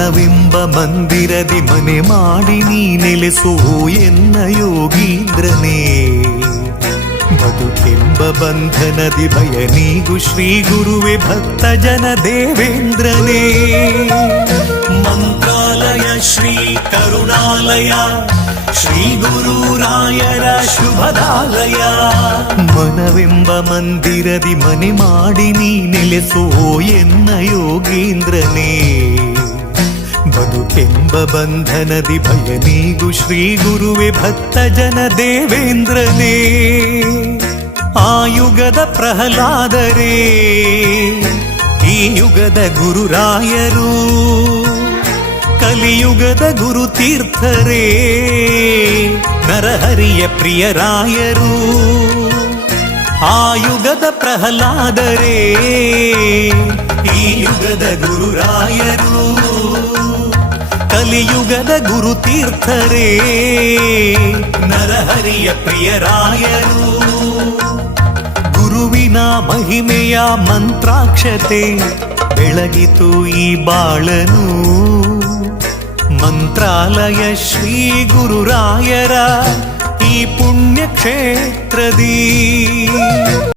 ಮನವೆಂಬ ಮಂದಿರದಿ ಮನೆ ಮಾಡಿ ನೀ ನೆಲೆಸೋ ಎನ್ನ ಯೋಗೀಂದ್ರನೇ. ಬದುಕೆಂಬ ಬಂಧನದಿ ಭಯ ನೀಗು ಶ್ರೀ ಗುರುವೆ ಭಕ್ತ ಜನ ದೇವೇಂದ್ರನೇ. ಮಂತ್ರಾಲಯ ಶ್ರೀ ಕರುಣಾಲಯ ಶ್ರೀ ಗುರುರಾಯರ ಶುಭದಾಲಯ. ಮನವೆಂಬ ಮಂದಿರದಿ ಮನೆ ಮಾಡಿ ನೀ ನೆಲೆಸೋ ಎನ್ನ ಯೋಗೀಂದ್ರನೇ. ಬದುಕೆಂಬ ಬಂಧನದಿ ಭಯ ನೀಗು ಶ್ರೀ ಗುರುವೆ ಭಕ್ತ ಜನ ದೇವೇಂದ್ರನೇ. ಆ ಯುಗದ ಪ್ರಹ್ಲಾದರೇ ಈ ಯುಗದ ಗುರುರಾಯರು, ಕಲಿಯುಗದ ಗುರುತೀರ್ಥರೇ ನರಹರಿಯ ಪ್ರಿಯರಾಯರು. ಆ ಯುಗದ ಪ್ರಹ್ಲಾದರೇ ಈ ಯುಗದ ಗುರುರಾಯರು, ಕಲಿಯುಗದ ಗುರುತೀರ್ಥರೇ ನರಹರಿಯ ಪ್ರಿಯರಾಯರು. ಗುರುವಿನ ಮಹಿಮೆಯ ಮಂತ್ರಾಕ್ಷತೆ ಬೆಳಗಿತು ಈ ಬಾಳನು. ಮಂತ್ರಾಲಯ ಶ್ರೀ ಗುರುರಾಯರ ಈ ಪುಣ್ಯ ಕ್ಷೇತ್ರದಿ